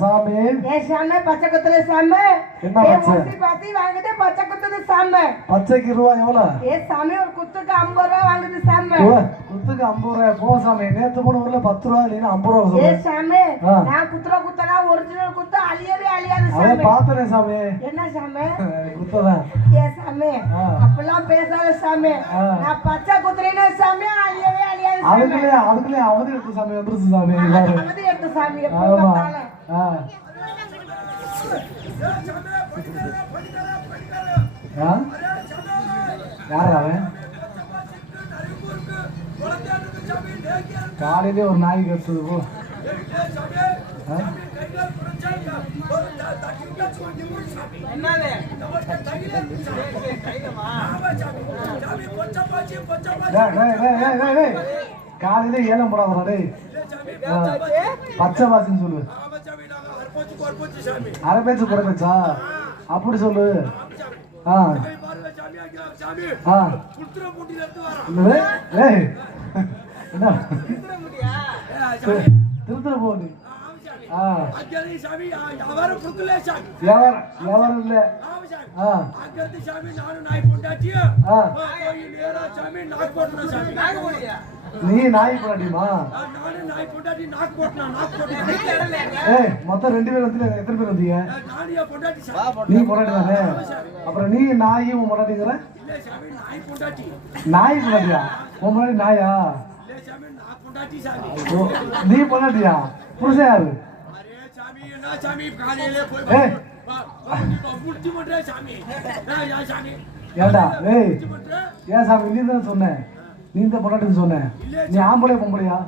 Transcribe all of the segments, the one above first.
சாமி சாமி பச்சை குத்துற சாமி என்ன பச்சை பாத்தி வாங்குது பச்சை குத்துது சாமி பச்சைக்கு ரூபா எவ்வளவு சாமி ஒரு குத்துக்கு 50 ரூபா வாங்குது சாமி குத்துக்கு 50 ரூபா போ சாமி நேத்து போன ஊர்ல 10 ரூபா இல்லைன்னா 50 ரூபா சொல்லு சாமி நான் குத்துனா ஒரிஜினல் குத்து அழியவே அழியாது சாமி அத பாத்தறேன் சாமி என்ன சாமி குத்ததான் சாமி அப்பலாம் பேசாத சாமி நான் பச்சை குத்துறேனே சாமி அழியவே அழியாது அதுக்குள்ளே அவதி எடுத்து சாமி வந்துருச்சு சாமி அவதி எடுத்து சாமி எப்போ பார்த்தாலும் யார் அவன் காலையிலே ஒரு நாய் கத்துது போ காலையில ஏலம் போடாதா டேய் பச்சை பாசின்னு சொல்லு அரை பேச்சு குறை பேச்சா அப்படி சொல்லு திருத்தர போடு ఎవరు இல்ல நீ நாய் போடாட்டிமா மொத்தம் 2 பேர் வந்து எத்தனை பேர் வந்தீங்க நீ போடாட்டி தானே அப்புறம் நீ நாயும் போடாட்டிங்கிற நாய் போடாட்டியா உன் முன்னாடி நாயா நீ போடாட்டியா புருஷன் யாரு ஏண்டா ஏய் ஏன் சாமி நீ தான் சொன்ன நீ இந்த பொண்டாட்டின்னு சொன்ன நீ ஆம்பளை பொம்பளையா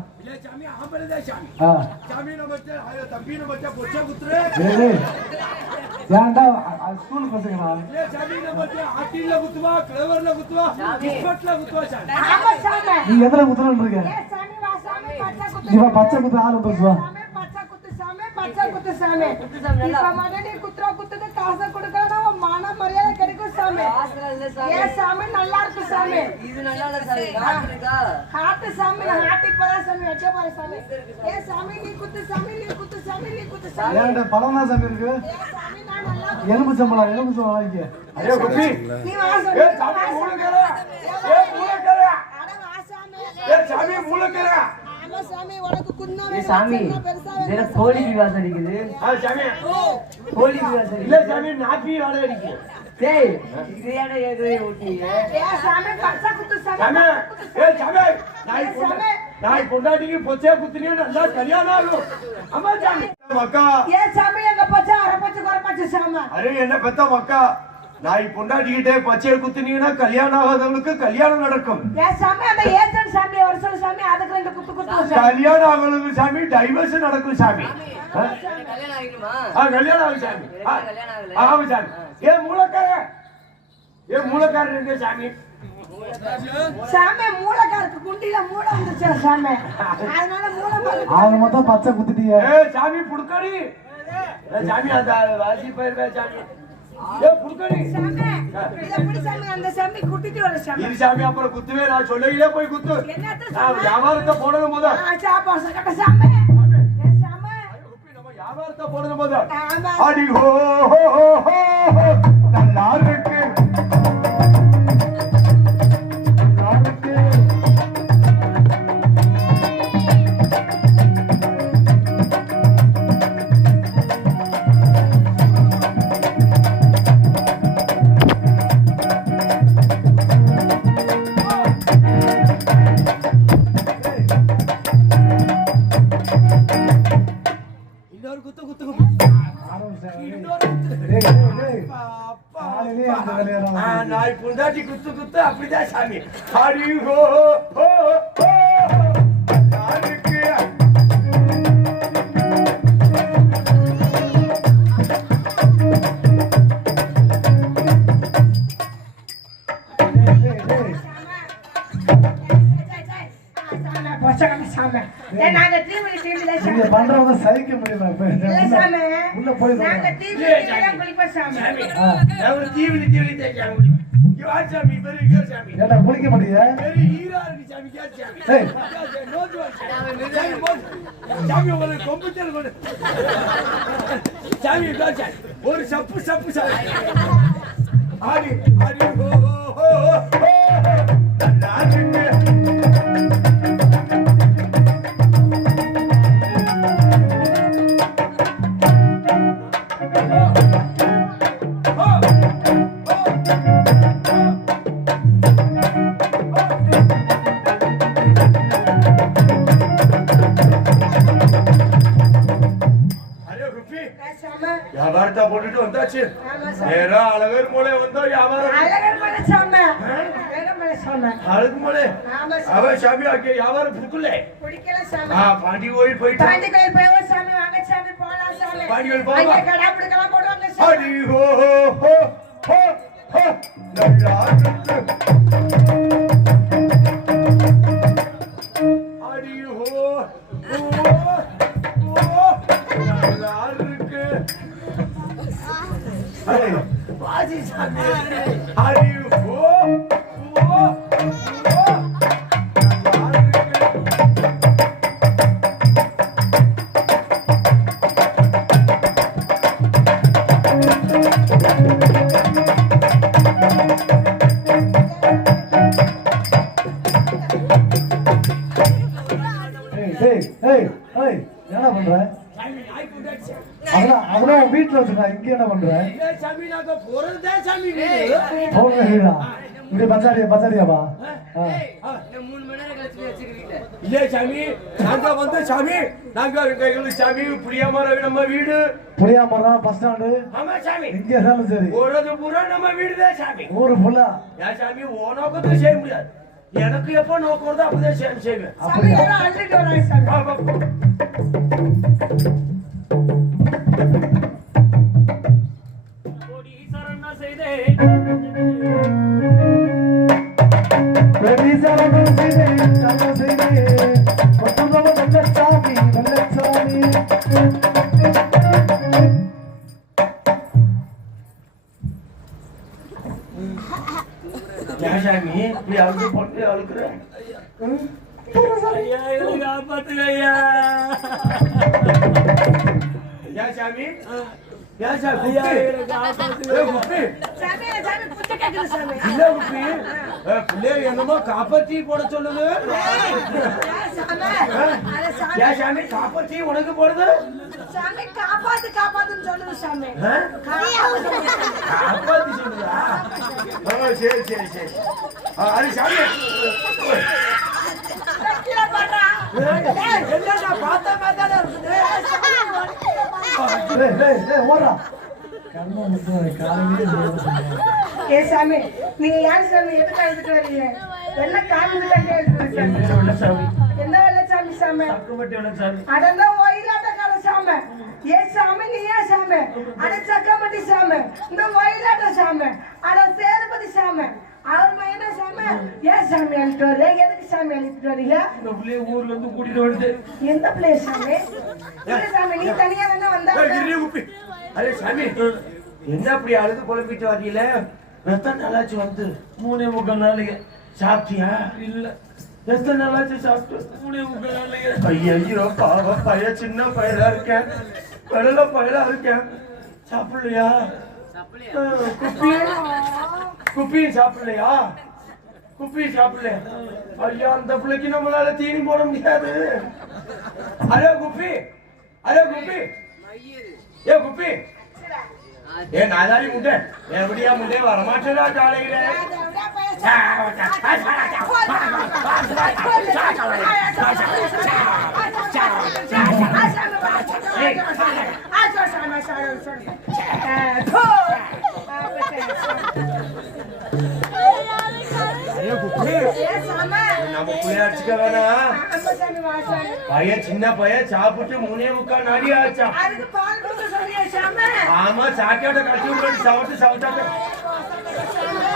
ஏன்டா ஸ்கூல் பசங்களா நீ எதுல குத்துறன்னு இருக்க நீ பச்சை குத்து ஆளு பேசுவா பச்சை குத்து சாமி இப்ப மகனே குத்துறதுக்கு காசு கொடுக்கறனா மான மரியாதை கிடைக்கும் சாமி சாமி நல்லா இருக்கு சாமி இது நல்லா இல்ல சாமி ஹார்ட் சாமி ஹார்ட் இப்பரா சாமி வெச்ச பாரு சாமி சாமி நீ குத்து சாமி ஏன்டா பழமா சாமி இருக்கு சாமி நான் நல்லா எலும்பு சம்பளம் வாங்கிக்க அரே குப்பி நீ வா சாமி சாமி மூலக்கற மூலக்கற அட வா சாமி சாமி மூலக்கற சாமி உனக்கு குன்னவே சாமி இதெல்லாம் கோழி விவாசம் அடிக்குது சாமி கோழி விவாசம் இல்ல சாமி நாப்பி வாட அடிக்கு டேய் இது ஏடா ஏதோ ஓட்டிங்க சாமி பச்சை குத்து சாமி சாமி நாய் பொண்டாட்டிக்கு பொச்சே குத்துனியே நல்லா கல்யாணம் ஆகும் அம்மா சாமி மக்கா சாமி எங்க பச்சை அரை பச்சை குறை பச்சை சாமி அரே என்ன பெத்த மக்கா நாய் பொண்டாட்டிக்கிட்டே பச்சை குத்துனீங்கன்னா கல்யாணம் ஆகாதவங்களுக்கு கல்யாணம் நடக்கும் சாமி அந்த ஏஜென்ட் சாமி வருஷம் சாமி அதுக்கு ரெண்டு குத்து குத்து கல்யாணம் ஆகணும் சாமி டைவர்ஸ் நடக்கும் சாமி கல்யாணம் ஆகிடுமா கல்யாணம் ஆகும் சாமி ஆகும் சாமி ஏ மூலக்காரர் எங்க சாமி சாமி மூலக்காருக்கு குண்டில மூளை வந்துச்சு சாமி அதனால மூளை ஆக மொத்தம் பச்சை குத்திட்டீங்க சாமி புடுக்காடி சாமி அந்த வாசி போயிருக்க சாமி புடுக்காடி சாமி இத புடி சாமி அந்த சாமி குட்டிட்டு வர சாமி இது சாமி அப்புறம் குத்துவே நான் சொல்லையிலே போய் குத்து வியாபாரத்தை போடுறது முத சாப்பாச கட்ட சாமி வியாபாரத்தை போடுறது முத அடி ஹோ நல்லா இருக்கு பொண்டாட்டி குத்து குத்து அப்படிதான் சாமி. ஹரி ஹோ ஹோ ஹோ யாருக்கு நீங்க பண்றவங்க சகிக்க முடியல இப்ப. உள்ள போய் ஒரு தீவிரி தீவிரி தான் சாமி முடியும். இங்க வா சாமி, பெரிய இங்க சாமி. ஏடா குளிக்க மாட்டியா? பெரிய ஈரா இருக்கு சாமி, கேள் சாமி. ஏய் நோட்டு வா சாமி. சாமி உங்களுக்கு கம்ப்யூட்டர் கொடு. சாமி கேள் சாமி. ஒரு சப்பு சப்பு சாமி. ஆடி ஆடி ஹோ ஹோ ஹோ ராஜுக்கு வியாபாரத்தை போட்டுட்டு வந்தாச்சு. நேரா அழகர் மூலை வந்தோம். வியாபாரம் அழகு மூலை அவ சாமி ஆக்கிய வியாபாரம் புடுக்கல. பாண்டி கோயில் போயிட்டு பாண்டி கோயில் போவா. ஹரி ஹோ ஹோ ஹோ ஹோ நல்லா இருக்கு. ஹரி ஹோ ஹோ ஹோ நல்லா இருக்கு. வாசி சாமி. ஹரி ஹோ ஹோ ஹோ நல்லா இருக்கு. என்ன பண்ற? அவனும் வீட்டுல வச்சுக்கா. இங்க என்ன பண்ற? இப்படி பச்சாடியாவா? இல்ல சாமி, நாங்க வந்து சாமி, நாங்க சாமி புளியாமரம் நம்ம வீடு. புளியாமரம் பஸ் ஸ்டாண்டு. ஆமா சாமி, இங்க இருந்தாலும் சரி ஒரு பூரா நம்ம வீடுதான் சாமி. ஊரு ஃபுல்லா. ஏன் சாமி ஓ நோக்கத்தை செய்ய முடியாது. எனக்கு எப்ப நோக்கம் வருதோ அப்பதான் செய்வேன். சாமி இப்படி அழுது போட்டு அழுக்குறேன். காப்பாத்துங்கய்யா. ஏன் சாமி? ஏன் சாமி? என்னமோ காப்பாத்தி போட சொல்லுது. ஏன் சாமி காப்பாத்தி உனக்கு போடுது? காப்பாத்துன்னு சொல்லுது சாமி. காப்பாத்தி சொல்லுதா? சரி சரி சரி. அது சாமி சாமி நீங்க யாரு சாமி? எதுக்கு அழுதுட்டு வரீங்க? என்ன காரணம்? எந்த வெள்ளச்சாமி சாமி? அடெல்லாம் ஒயிலாட்டக்கார சாமி. ஏன் சாமி நீ ஏன் சாமி? அட சக்கமட்டி சாமி. இந்த ஒயிலாட்ட சாமி. அட சேதுபதி சாமி. அவர் மையனா சாமி. ஏன் சாமி அழுத்து வர? எதுக்கு சாமி அழுத்துட்டு வரீங்க? இந்த பிள்ளைய ஊர்ல இருந்து கூட்டிட்டு வந்து. எந்த பிளேஸ் சாமி? இல்ல சாமி நீ தனியா தானே வந்தா? அரே சாமி என்ன அப்படி அழுது குழம்பிட்டு வரீல? எத்தனை நாளாச்சு வந்து? 3.25 நாளைக்கு. சாப்பிட்டியா? இல்ல. எத்தனை நாளாச்சு சாப்பிட்டு? 3.25 நாளைக்கு. ஐயோ பாவ பைய சின்ன பையலா இருக்கேன். கடல பையலா இருக்கேன். சாப்பிடலையா? குப்பி சாப்பிடலையா? குப்பி சாப்பிடல. ஐயா அந்த பிள்ளைக்கு நம்மளால தீனி போட முடியாது. அரே குப்பி, அரே குப்பி, ஏ குப்பி, ஏ நாதாரி முட்டை எப்படியா முட்டை வரமாட்டா காலையில? அரே குப்பி ஏன் சாமி நம்ம புள்ளைய அடிச்சுக்க வேணாம். ஆமா சாமி வா சாமி பையன் சின்ன பையன் சாப்பிட்டு 3:45 நாடி ஆச்சா. அதுக்கு பால் கொடுக்க சொல்லியா சாமி ஆமா சாக்கியோட கட்டி விட்டு சவுட்டாட்ட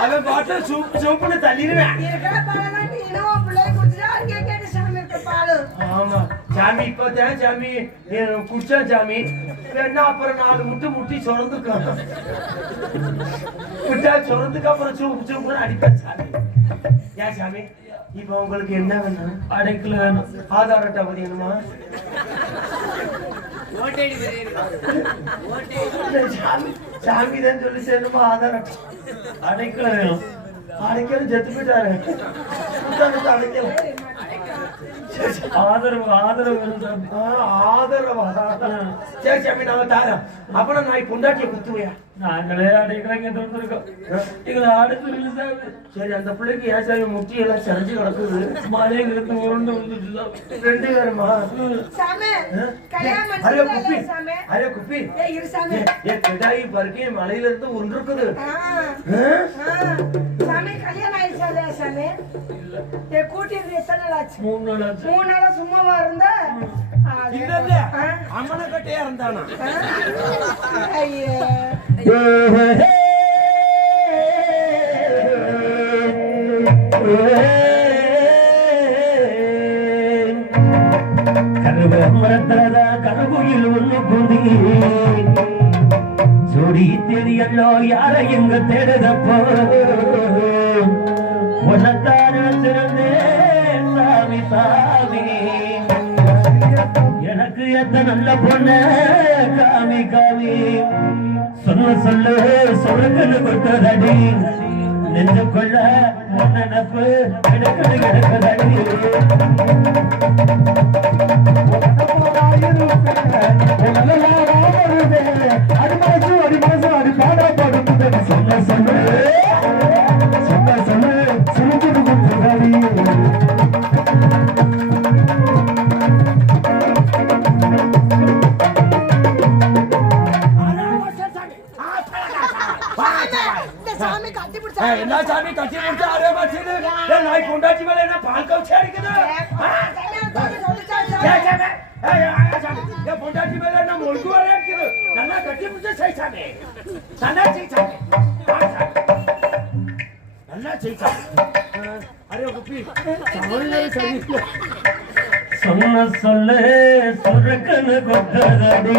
அவன் பாட்டு சூப்புன்னு தள்ளிடுவேன். இருக்கிற பாலெல்லாம் நீ இன்னும் பிள்ளை குடிச்சா அங்கே கேட்டு சாமி இருக்க பாலு ஆமா சாமி இப்பதான் சாமி குடிச்சா சாமி என்ன அப்புறம் 4 முட்டி சுரந்துக்கான் விட்டா சுரந்துக்கு அப்புறம் சூப்புன்னு அடிப்பேன் சாமி. ஏன் சாமி இப்ப உங்களுக்கு என்ன வேணும்? அடைக்கல வேணும். ஆதார் அட்டை பதியணுமா? சாமி தான் சொல்லி சேருமா ஆதார் அட்டை அடைக்கல வேணும். அடைக்கல செத்து போயிட்டாரு. அடைக்கல ஆதரவு வேணும் சாமி. ஆதரவா? சரி சாமி நாங்க தாரோம். அப்புறம் நான் பொண்டாட்டியை குத்துவையா? நாங்களே அடைக்கிறேங்க தோன்றிருக்கோம். எங்களை ஆடுத்து சாமி. சரி அந்த பிள்ளைக்கு ஏன் சாமி முட்டி எல்லாம் சரிஞ்சு கிடக்குது? மழையில இருந்து உருண்டு வந்துட்டு சாமி. 2 பேருமா? சாமி கல்யாணம் அரே பண்ணி குப்பி சாமி அரே குப்பி ஏய் இரு சாமி ஏ கிடாயி பருக்கே மலையில இருந்து உருண்டு இருக்குது. சாமி கல்யாணம் ஆயிடுச்சா சாமி ஏ கூட்டிட்டு எத்தனை நாள் ஆச்சு? 3 நாள் ஆச்சு. 3 நாளா சும்மாவா இருந்தா இல்ல அம்மன கட்டையா இருந்தானா? ஐயோ கனகுயில் ஒண்ணு குந்தி ஜோடி தெரியல்லோ யார எங்க தேடுதப்போ உனத்தார சிறந்தே சாமி சாமி எனக்கு எத்த நல்ல பொண்ண காமி காமி சொல்ல சொல்லுன்னு கொடுத்ததடி நெஞ்சுக்குள்ள நினப்பு கிடக்குதடி சாமி கட்டி பிடிச்சா என்ன சாமி கட்டி முடிச்சு அரே மாட்டேது? நான் பொண்டாட்டி மேல என்ன பால் கவுச்சி அடிக்குது? பொண்டாட்டி மேல என்ன முழுக்கு வர இருக்குது? நல்லா கட்டி முடிச்சு செய்சாமி. நல்லா செய்சாமி. நல்லா செய்சாமி. அரே குப்பி சொன்ன சொல்ல சுருக்கன்னு கொட்டதடி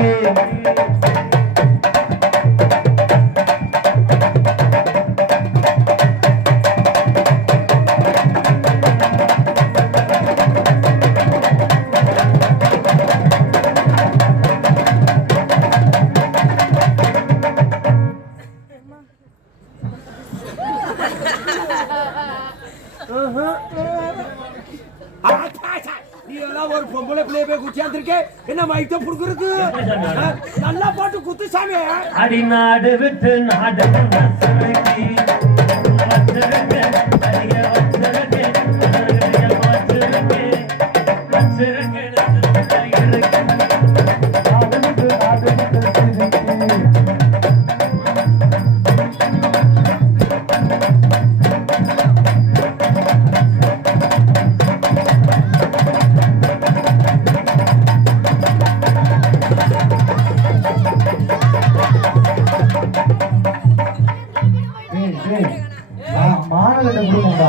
ஒரு பொம்பளை பிள்ளைய போய் குச்சியாந்திருக்கே என்ன மைத்த புடுக்குறது? நல்லா போட்டு குத்து சாமி. அடி நாடு விட்டு நாடு மானகட்ட குடும்பம்டா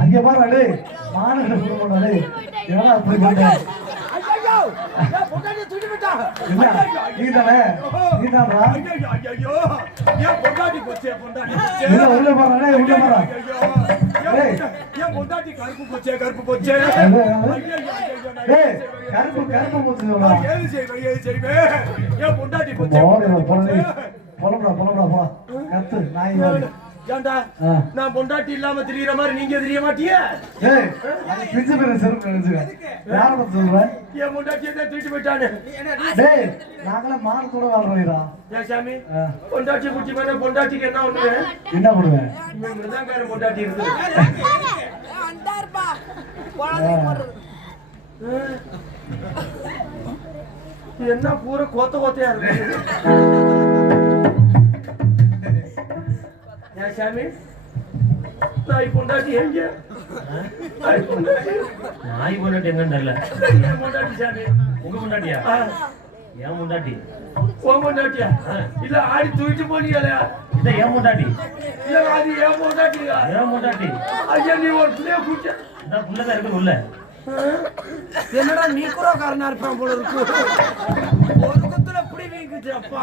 அங்க பாரு அடே மானகட்ட குடும்பம்டா டேய் என்னடா அப்படி பண்ண ஐயோ ஏன் பொண்டாட்டி தூக்கி விட்டா? என்ன நீதானே நீதான்டா ஐயோ ஏன் பொண்டாட்டி போச்சே பொண்டாட்டி இல்ல உள்ள பாரு டேய் உள்ள பாரு டேய் ஏன் பொண்டாட்டி கருப்பு போச்சே டேய் கருப்பு போச்சுடா ஏது செய்வே ஏன் பொண்டாட்டி போச்சே போலடா போ கத்து நாய் வாடி ஏண்டா நான் பொண்டாட்டி இல்லாம திரியற மாதிரி நீங்க தெரிய மாட்டியே? ஏய் அது பிச்சு பேர செருப்பு நினைச்சுக்க யார சொல்ற ஏன் பொண்டாட்டியை தான் தூக்கிட்டு போயிட்டானே? டேய் நாங்களே மானத்தோட வாழ்றோம்டா ஏன் சாமி பொண்டாட்டி குட்டி மேல பொண்டாட்டிக்கு என்ன ஒண்ணு என்ன பண்ணுவேன் மிருதங்கார பொண்டாட்டி இருக்குது என்ன பூரா கோத்தையா இருக்கு ஏன் சாமி நாய் பொண்டாட்டி எங்க நாய் பொண்டாட்டி நாய் பொண்டாட்டி எங்கன்னு தெரியல. என் பொண்டாட்டி சாமி. உங்க பொண்டாட்டியா? என் பொண்டாட்டி. உன் பொண்டாட்டியா? இல்ல ஆடி தூக்கிட்டு போனீங்களா? இதை என் பொண்டாட்டி. இல்ல அது என் பொண்டாட்டியா? என் பொண்டாட்டி. ஐயா நீ ஒரு பிள்ளைய கூட்ட. இந்த புள்ளதான் இருக்கு உள்ள. என்னடா நீ கூட காரணா இருப்பான் போல இருக்கு. ஒரு குத்துல புடி வீங்குச்சு அப்பா.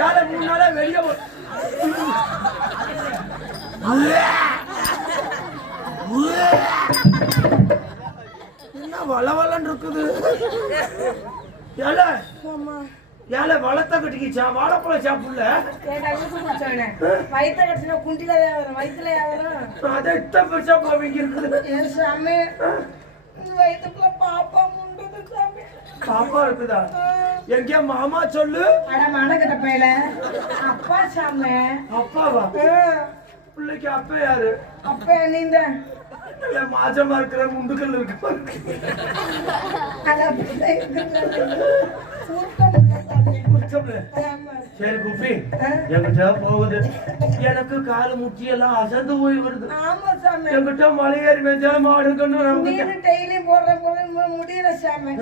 யார 3 நாளா வெளிய என்ன வளவலன்னு இருக்குது. ஏல ஏல வளத்த கட்டிக்கிச்சா வாழைப்பழம் சாப்பிடல. வயிற்ற கட்டின குண்டில வரும் வயிற்றுல வரும். அதை இத்தனை பெருசா போவீங்க இருக்குது. என் சாமி வயிற்றுக்குள்ள பாப்பா முண்டுது சாமி. பாப்பா இருக்குதா? எங்கேயா மாமா சொல்லு. அட மானகட்ட பையல அப்பா சாமி. அப்பாவா? பிள்ளைக்கு அப்பா யாரு? அப்பா நீந்த இல்ல மாஜமா இருக்கிற முண்டுகள் இருக்கு. அத பிள்ளை சரி குப்பி என்கிட்ட போகுது. எனக்கு காலு முட்டியெல்லாம் அசந்து போய் வருது. ஆமா சாமி. என்கிட்ட மலையேறி மேய்ச்சா மாடு கண்ணு நீங்க டெய்லி போடுற போல முடியல சாமி.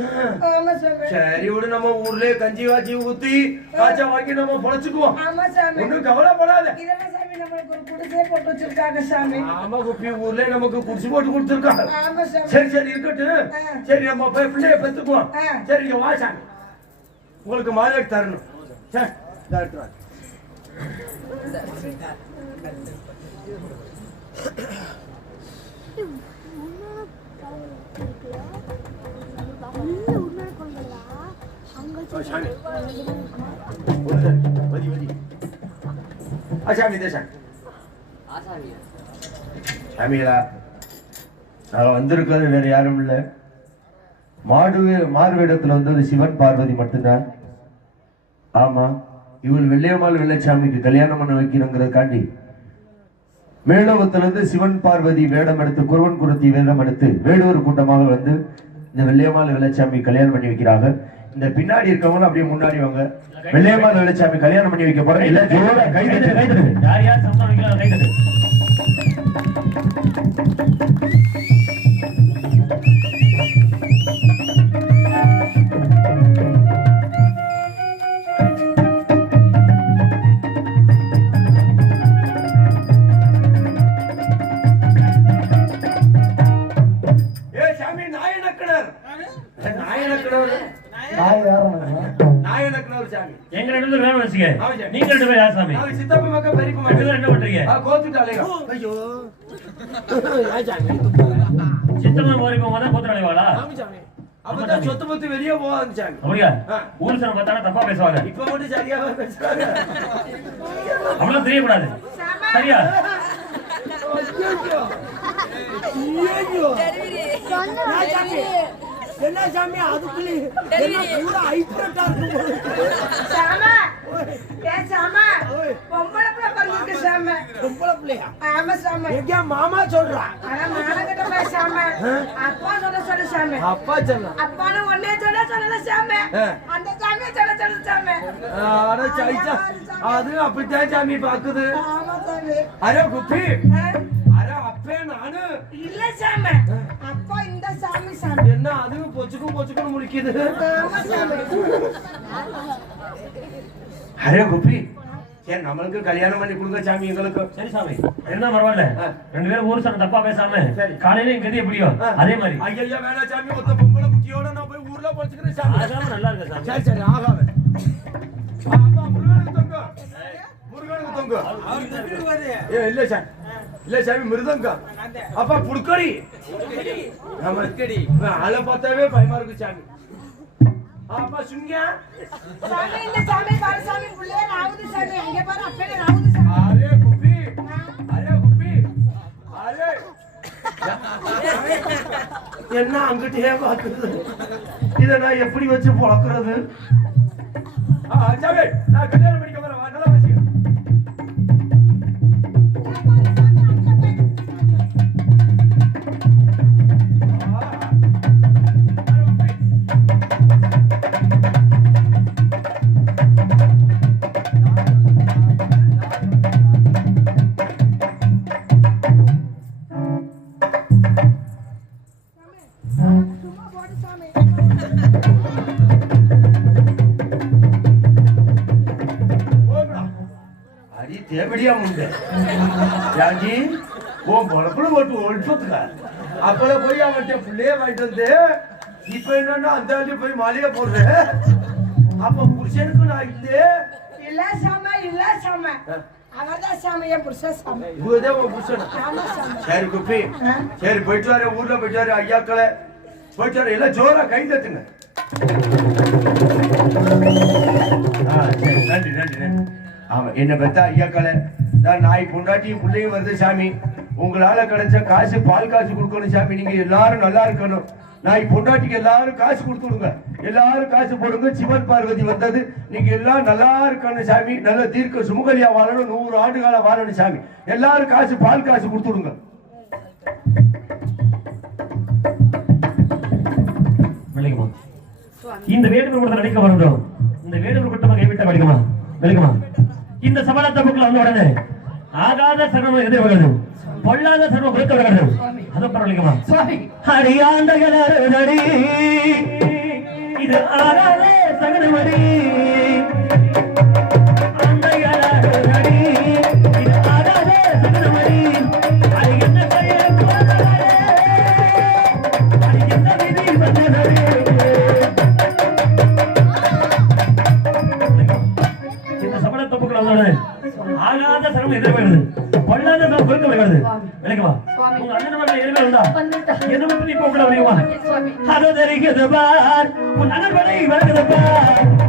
ஆமா சாமி. சரி விடு, நம்ம ஊர்லயே கஞ்சி காய்ச்சி ஊத்தி காய்ச்சா வாங்கி நம்ம பொழைச்சுக்குவோம். ஆமா சாமி. ஒன்னும் கவலைப்படாத. இதெல்லாம் சாமி நம்மளுக்கு ஒரு குடிசை போட்டு வச்சிருக்காங்க சாமி. ஆமா குப்பி ஊர்லயே நமக்கு குடிச்சு போட்டு கொடுத்துருக்காங்க. ஆமா சாமி. சரி சரி இருக்கட்டும். சரி நம்ம போய் பிள்ளைய பெத்துக்குவோம். சரி இங்க வா சாமி, உங்களுக்கு மாலை தரணும். சரி டாக்டர் சாமி வதி வதி சாமி இதே சாமி. சாமிகளா, நாங்க வந்திருக்கிறது வேற யாரும் இல்லை. மாறுவேடத்துல வந்தது சிவன் பார்வதி மட்டும்தான். ஆமா, இவள் வெள்ளையம்மாள் வெள்ளைச்சாமிக்கு கல்யாணம் பண்ண வைக்கிறங்கிறதுக்காண்டி மேலோகத்திலிருந்து சிவன் பார்வதி வேடம் எடுத்து குருவன் குருத்தி வேடம் எடுத்து வேடூர் கூட்டமாக வந்து இந்த வெள்ளையம்மாள் வெள்ளைச்சாமி கல்யாணம் பண்ணி வைக்கிறாங்க. இந்த பின்னாடி இருக்கவங்களும் அப்படியே முன்னாடி வாங்க. வெள்ளையம்மாள் வெள்ளைச்சாமி கல்யாணம் பண்ணி வைக்க போறோம். இல்ல ஜோரா கைதட்டு கைதட்டு. யார் யார் சம்பளம் வைக்கலாம் கைதட்டு. எங்க ரெண்டு பேரும் வேணும் வச்சுக்க. நீங்க ரெண்டு பேரும் யார் சாமி? சித்தப்ப மக்கள் பெரியப்ப ரெண்டு பேரும் என்ன பண்றீங்க? கோத்துட்டாலே. ஐயோ சித்தம்மா போறீங்க தான் கோத்திர அலைவாளா? அப்பதான் சொத்து பத்து வெளியே போவாங்க. அப்படியா? ஊர் சனம் பார்த்தாலும் தப்பா பேசுவாங்க. இப்ப மட்டும் சரியாவே பேசுறாங்க. அவ்வளவு தெரியக்கூடாது. சரியா? என்ன சாமி அதுக்குள்ளே என்ன பூரா ஹைப்ரட்டா இருக்கு. சாமா ஏ சாமா பொம்பளை பிள்ளை பிறந்திருக்கு சாமா. பொம்பளை பிள்ளையா? ஆமா சாமா. எங்க மாமா சொல்றா? ஆனா மானகட்ட போய் சாமா. அப்பா சொல்ல சாமி. அப்பா சொல்ல. அப்பானு ஒண்ணே சொல்லல சாமி. அந்த சாமி சொல்ல சாமி. அட சைச்சா அது அப்படிதான் சாமி பாக்குது. ஆமா சாமி. அரே குப்பி அரே அப்பே நானு இல்ல சாமி. அப்பா இந்த சாமி சாமி. என்ன அதுவும் பொச்சுக்கும் முடிக்குது. ஆமா சாமி. அரே குப்பி சரி நம்மளுக்கு கல்யாணம் பண்ணி கொடுங்க சாமி எங்களுக்கு. சரி சாமி, என்ன பரவாயில்ல. ரெண்டு பேரும் ஊர் சனம் தப்பா பேசாம காலையில எங்க எப்படியோ அதே மாதிரி. ஐயா வேணா சாமி, மொத்த பொம்பளை குட்டியோட நான் போய் ஊர்ல பொச்சுக்கிறேன் சாமி. ஆகாம நல்லா இருக்கு சாமி. சரி சரி ஆகாம. அப்பா முருகனுக்கு தொங்க. முருகனுக்கு தொங்க. இல்ல சாமி, இல்ல சாமி மிருதங்கம். அப்பா புடுக்கடி. புடுக்கடி. ஆளை பார்த்தாவே பயமா இருக்கு சாமி. அப்பா சுங்க. சாமி இந்த சாமி பாரு சாமி புள்ளைய ராவுது சாமி. இங்க பாரு அப்பே ராவுது சாமி. அரே குப்பி அரே குப்பி அரே என்ன அங்கிட்டே பாக்குறது. இத நான் எப்படி வச்சு பழக்கிறது? சாமி நான் கல்யாணம் பண்ணிக்க போறேன். நல்லா வச்சுக்க. விடியாம உண்டு யாஜி உன் பொழப்புல போட்டு ஒழிப்பதுக்கா அப்பல போய் அவன்கிட்ட புள்ளையே வாங்கிட்டு வந்து இப்ப என்னன்னா அந்த ஆளு போய் மாலையை போடுறேன் அப்ப புருஷனுக்கு நான் இல்ல சாமி இல்ல சாமி அவர்தான் சாமி என் புருஷன் சாமி இவதான் உன் புருஷன் ஆமா சாமி சரி குப்பி சரி போயிட்டு வர ஊர்ல போயிட்டு வர ஐயாக்களை போயிட்டு வர எல்லாம் ஜோரா கை தட்டுங்க சரி நன்றி நன்றி நன்றி ஆமா என்ன பெத்தா ஐயாக்களை நான் நாய் பொண்டாட்டியும் பிள்ளையும் வருது சாமி உங்களால கிடைச்ச காசு பால் காசு கொடுக்கணும் சாமி நீங்க எல்லாரும் நல்லா இருக்கணும் நாய் பொண்டாட்டிக்கு எல்லாரும் காசு கொடுத்து விடுங்க எல்லாரும் காசு போடுங்க சிவன் பார்வதி வந்தது நீங்க எல்லாம் நல்லா இருக்கணும் சாமி நல்ல தீர்க்க சுமங்கலியா வாழணும் 100 ஆண்டு காலம் வாழணும் சாமி எல்லாரும் காசு பால் காசு கொடுத்து விடுங்க இந்த வேடுவர் கூட்டத்தை நடிக்க வரணும் இந்த வேடுவர் கூட்டமாக கைவிட்ட வலிக்குமா விளக்குமா இந்த சபலத்தை புக்கில் வந்த உடனே ஆகாத சர்வம் எதை வகணும் பொல்லாத சர்வம் கொடுக்க வகணும் அதை பரவலிக்குமா அடியாண்டகளி இது ஆகாத சகனமடி ஆண்டகளி இது ஆகாத சகனமடி அது என்ன கையை அது என்ன விதி வந்தது ஆகாத சரம் எதிர்ப்படுது பொல்லாத சரம் கொடுக்க வருகிறது விளக்குமா உங்க அண்ணன் மகன் எதிர்ப்பு இருந்தா என்ன மட்டும் இப்ப உங்களை வருமா அதோ தெரிகிறது பார் உன் அண்ணன் மகனை வருகிறது பார்